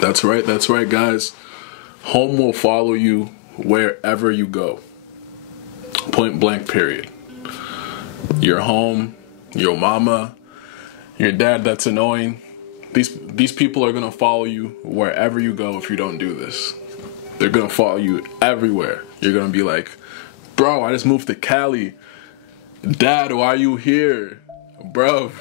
That's right, guys. Home will follow you wherever you go. Point blank, period. Your home, your mama, your dad that's annoying. These people are gonna follow you wherever you go if you don't do this. They're gonna follow you everywhere. You're gonna be like, bro, I just moved to Cali. Dad, why are you here? Bruv,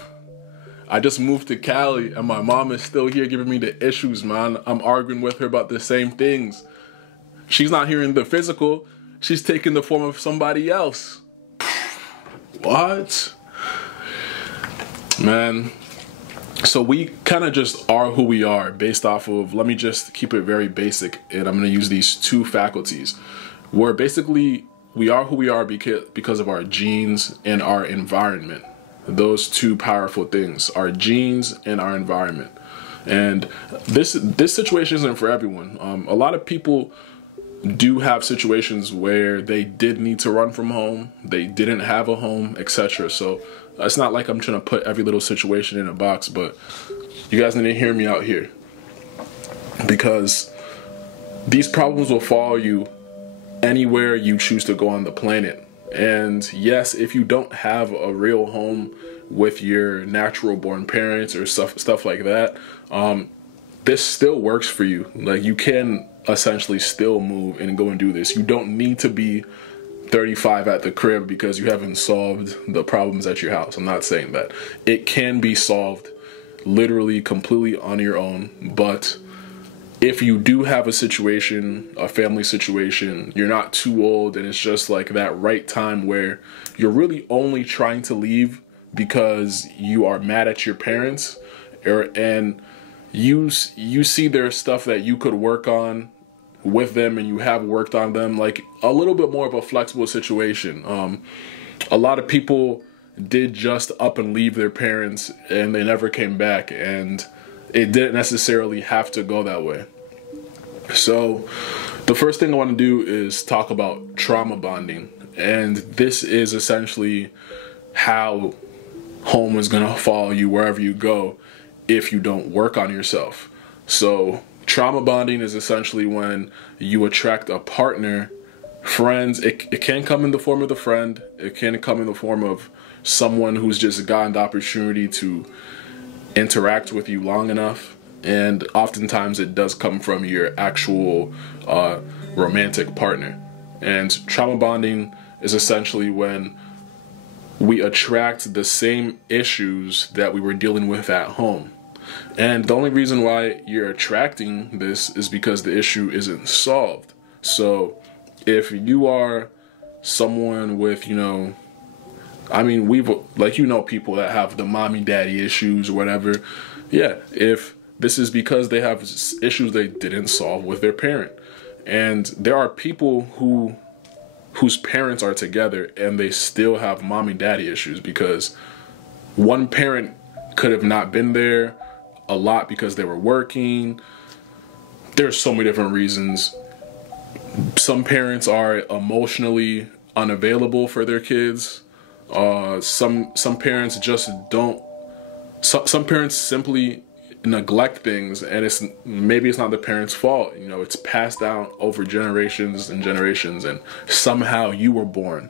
I just moved to Cali and my mom is still here giving me the issues, man. I'm arguing with her about the same things. She's not hearing the physical. She's taking the form of somebody else. What? Man. So we kind of just are who we are based off of, let me just keep it very basic, and I'm going to use these two faculties. Where basically we are who we are because of our genes and our environment. Those two powerful things, our genes and our environment. And this situation isn't for everyone. A lot of people do have situations where they did need to run from home, they didn't have a home, etc. So it's not like I'm trying to put every little situation in a box, but you guys need to hear me out here, because these problems will follow you anywhere you choose to go on the planet. And yes, if you don't have a real home with your natural born parents or stuff like that, this still works for you. Like, you can essentially still move and go and do this. You don't need to be 35 at the crib because you haven't solved the problems at your house. I'm not saying that. It can be solved literally completely on your own, but if you do have a situation, a family situation, you're not too old and it's just like that right time where you're really only trying to leave because you are mad at your parents, and you see there's stuff that you could work on with them and you have worked on them, like a little bit more of a flexible situation. A lot of people did just up and leave their parents and they never came back, and it didn't necessarily have to go that way. So the first thing I want to do is talk about trauma bonding, and this is essentially how home is going to follow you wherever you go if you don't work on yourself. So trauma bonding is essentially when you attract a partner, friends. It can come in the form of the friend. It can come in the form of someone who's just gotten the opportunity to interact with you long enough. And oftentimes it does come from your actual romantic partner. And trauma bonding is essentially when we attract the same issues that we were dealing with at home. And the only reason why you're attracting this is because the issue isn't solved. So if you are someone with, I mean, people that have the mommy daddy issues or whatever. Yeah, if this is because they have issues they didn't solve with their parent. And there are people whose parents are together and they still have mommy daddy issues because one parent could have not been there a lot because they were working. There's so many different reasons. Some parents are emotionally unavailable for their kids. Some parents just don't. Some parents simply neglect things, and maybe it's not the parents' fault. It's passed down over generations and generations, and somehow you were born.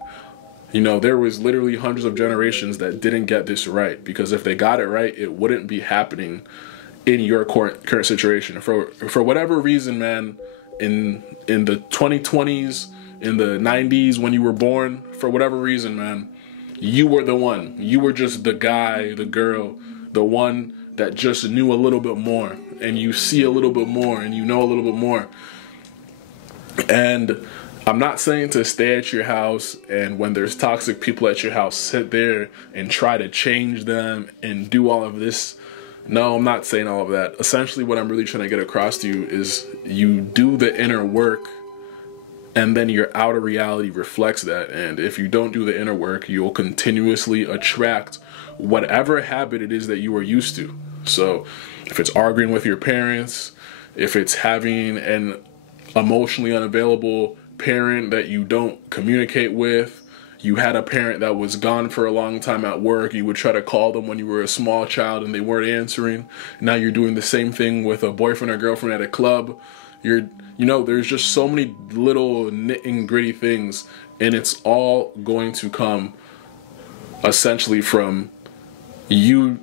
There was literally hundreds of generations that didn't get this right, because if they got it right, it wouldn't be happening in your current situation. For whatever reason, man, in the 2020s, in the 90s when you were born, for whatever reason, man, you were the one. You were just the guy, the girl, the one that just knew a little bit more, and you see a little bit more, and you know a little bit more. And I'm not saying to stay at your house and when there's toxic people at your house, sit there and try to change them and do all of this. No, I'm not saying all of that. Essentially, what I'm really trying to get across to you is you do the inner work, and then your outer reality reflects that. And if you don't do the inner work, you'll continuously attract whatever habit it is that you are used to. So if it's arguing with your parents, if it's having an emotionally unavailable parent that you don't communicate with, you had a parent that was gone for a long time at work. You would try to call them when you were a small child and they weren't answering. Now you're doing the same thing with a boyfriend or girlfriend at a club. There's just so many little nit and gritty things, and it's all going to come essentially from you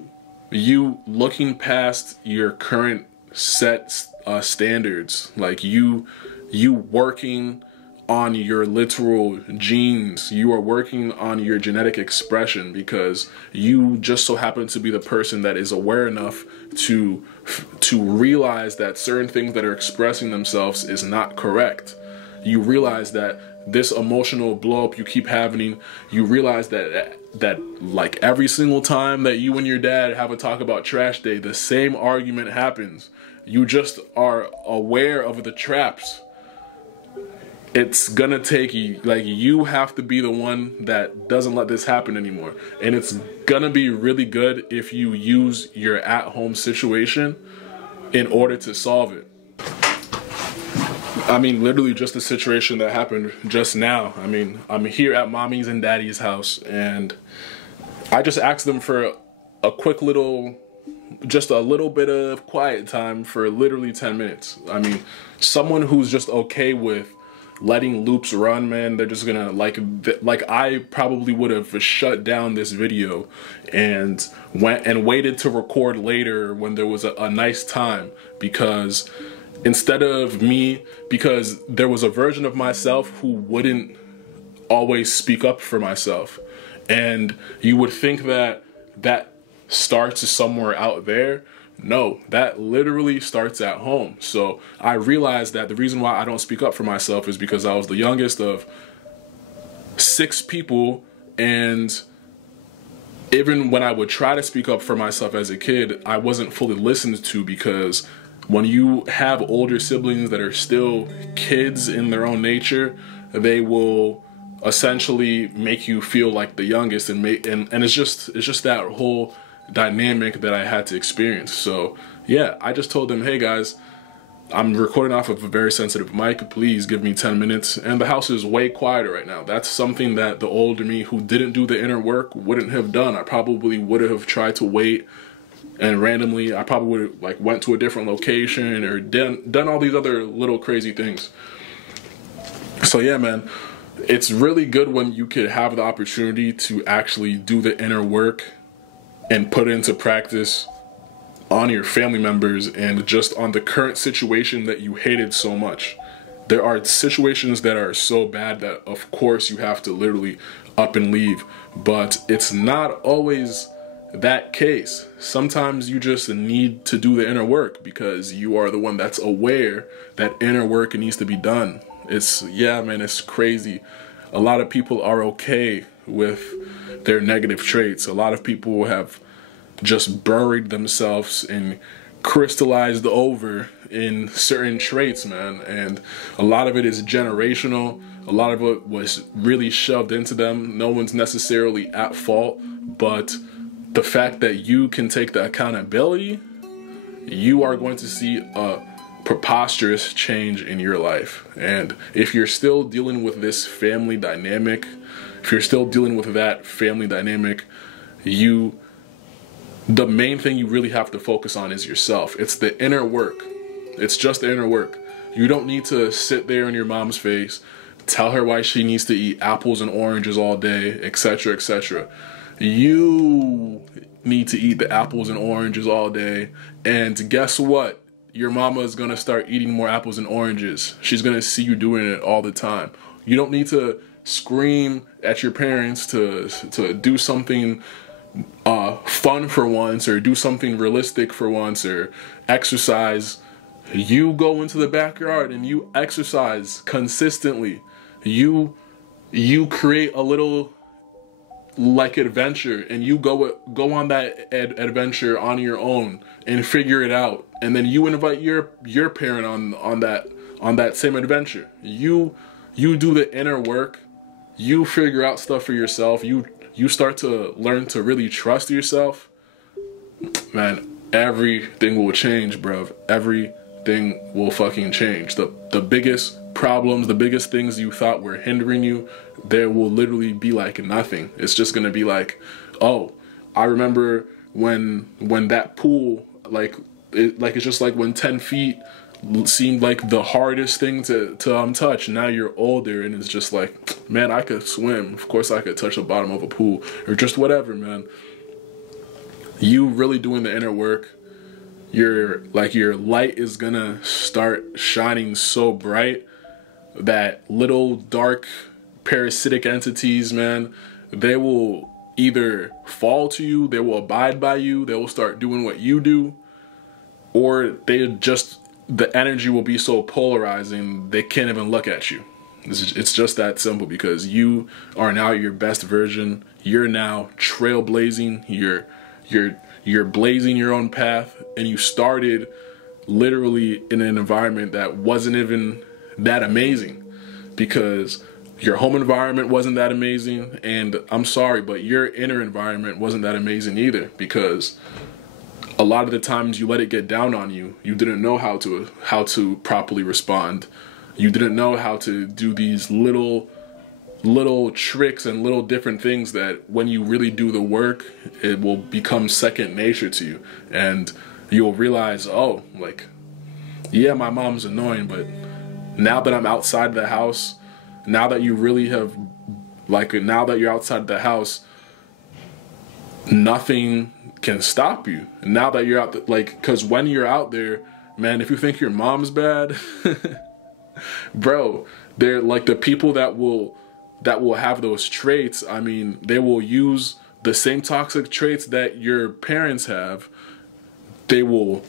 looking past your current set standards, like you working on your literal genes. You are working on your genetic expression because you just so happen to be the person that is aware enough to realize that certain things that are expressing themselves is not correct. You realize that this emotional blow up you keep having, you realize that like every single time that you and your dad have a talk about trash day, the same argument happens. You just are aware of the traps. It's gonna take you, like, you have to be the one that doesn't let this happen anymore. And it's gonna be really good if you use your at-home situation in order to solve it. I mean, literally just the situation that happened just now. I mean, I'm here at mommy's and daddy's house, and I just asked them for a quick little, just a little bit of quiet time for literally 10 minutes. I mean, someone who's just okay with letting loops run, man, they're just gonna, like I probably would have shut down this video and went and waited to record later when there was a nice time, because instead of me, because there was a version of myself who wouldn't always speak up for myself, and you would think that that starts somewhere out there. No, that literally starts at home. So I realized that the reason why I don't speak up for myself is because I was the youngest of 6 people, and even when I would try to speak up for myself as a kid, I wasn't fully listened to, because when you have older siblings that are still kids in their own nature, they will essentially make you feel like the youngest, and it's just that whole dynamic that I had to experience. So yeah, I just told them, hey guys, I'm recording off of a very sensitive mic, please give me 10 minutes. And the house is way quieter right now. That's something that the older me who didn't do the inner work wouldn't have done. I probably would have tried to wait, and randomly I probably would have like went to a different location or done all these other little crazy things. So yeah, man, it's really good when you could have the opportunity to actually do the inner work and put it into practice on your family members and just on the current situation that you hated so much. There are situations that are so bad that of course you have to literally up and leave, but it's not always that case. Sometimes you just need to do the inner work because you are the one that's aware that inner work needs to be done. Yeah, man, it's crazy. A lot of people are okay with their negative traits. A lot of people have just buried themselves and crystallized over in certain traits, man, and a lot of it is generational. A lot of it was really shoved into them. No one's necessarily at fault, but the fact that you can take the accountability, you are going to see a preposterous change in your life. And if you're still dealing with this family dynamic, if you're still dealing with that family dynamic, the main thing you really have to focus on is yourself. It's the inner work. It's just the inner work. You don't need to sit there in your mom's face, tell her why she needs to eat apples and oranges all day, etc., etc. You need to eat the apples and oranges all day, and guess what? Your mama is going to start eating more apples and oranges. She's going to see you doing it all the time. You don't need to scream at your parents to do something fun for once, or do something realistic for once, or exercise. You go into the backyard and you exercise consistently. You create a little like adventure, and you go on that adventure on your own and figure it out, and then you invite your parent on that same adventure. You do the inner work. You figure out stuff for yourself. You start to learn to really trust yourself. Man, everything will change, bruv. Everything will fucking change. The biggest problems, the biggest things you thought were hindering you, there will literally be like nothing. It's just gonna be like, oh, I remember when that pool, it's just like when 10 feet seemed like the hardest thing to touch. Now you're older and it's just like, man, I could swim. Of course I could touch the bottom of a pool, or just whatever, man. You really doing the inner work, your light is gonna start shining so bright that little dark parasitic entities, man, they will either fall to you, they will abide by you, they will start doing what you do, or the energy will be so polarizing they can't even look at you. It's just that simple, because you are now your best version. You're now trailblazing. You're blazing your own path, and you started literally in an environment that wasn't even that amazing, because your home environment wasn't that amazing, and I'm sorry, but your inner environment wasn't that amazing either, because a lot of the times you let it get down on you. You didn't know how to properly respond. You didn't know how to do these little tricks and little different things that when you really do the work, it will become second nature to you, and you'll realize, oh, like, yeah, my mom's annoying, but now that I'm outside the house, now that you really have, now that you're outside the house, nothing can stop you. Now that you're out, because when you're out there, man, if you think your mom's bad, bro, they're like the people that will have those traits. I mean, they will use the same toxic traits that your parents have. They will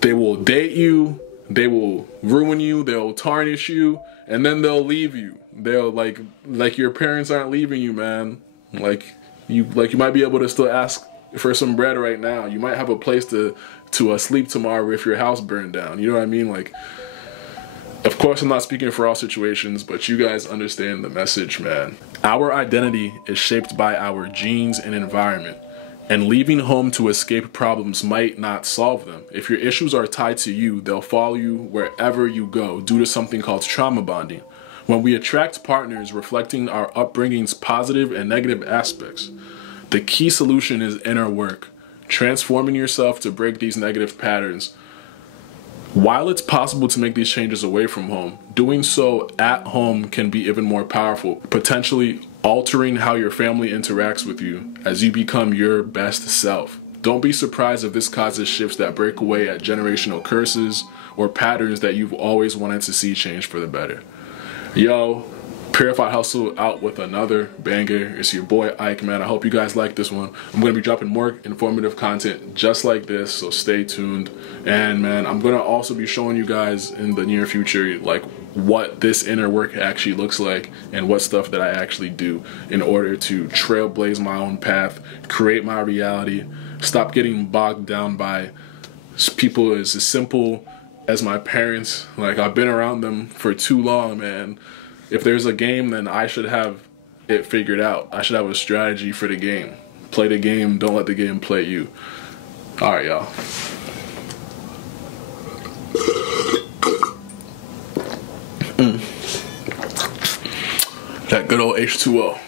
date you, they will ruin you, they'll tarnish you, and then they'll leave you. They'll like your parents aren't leaving you, man. You might be able to still ask for some bread right now. You might have a place to sleep tomorrow if your house burned down. You know what I mean? Of course, I'm not speaking for all situations, but you guys understand the message, man. Our identity is shaped by our genes and environment, and leaving home to escape problems might not solve them. If your issues are tied to you, they'll follow you wherever you go due to something called trauma bonding. When we attract partners reflecting our upbringing's positive and negative aspects, the key solution is inner work, transforming yourself to break these negative patterns. While it's possible to make these changes away from home, doing so at home can be even more powerful, potentially altering how your family interacts with you as you become your best self. Don't be surprised if this causes shifts that break away at generational curses or patterns that you've always wanted to see change for the better. Yo, Purified Hustle out with another banger. It's your boy Ike, man. I hope you guys like this one. I'm going to be dropping more informative content just like this, so stay tuned. And man, I'm going to also be showing you guys in the near future what this inner work actually looks like and what stuff that I actually do in order to trailblaze my own path, create my reality, stop getting bogged down by people as simple as my parents. I've been around them for too long, man. If there's a game, then I should have it figured out. I should have a strategy for the game. Play the game, don't let the game play you. Alright, y'all. That good old H2O.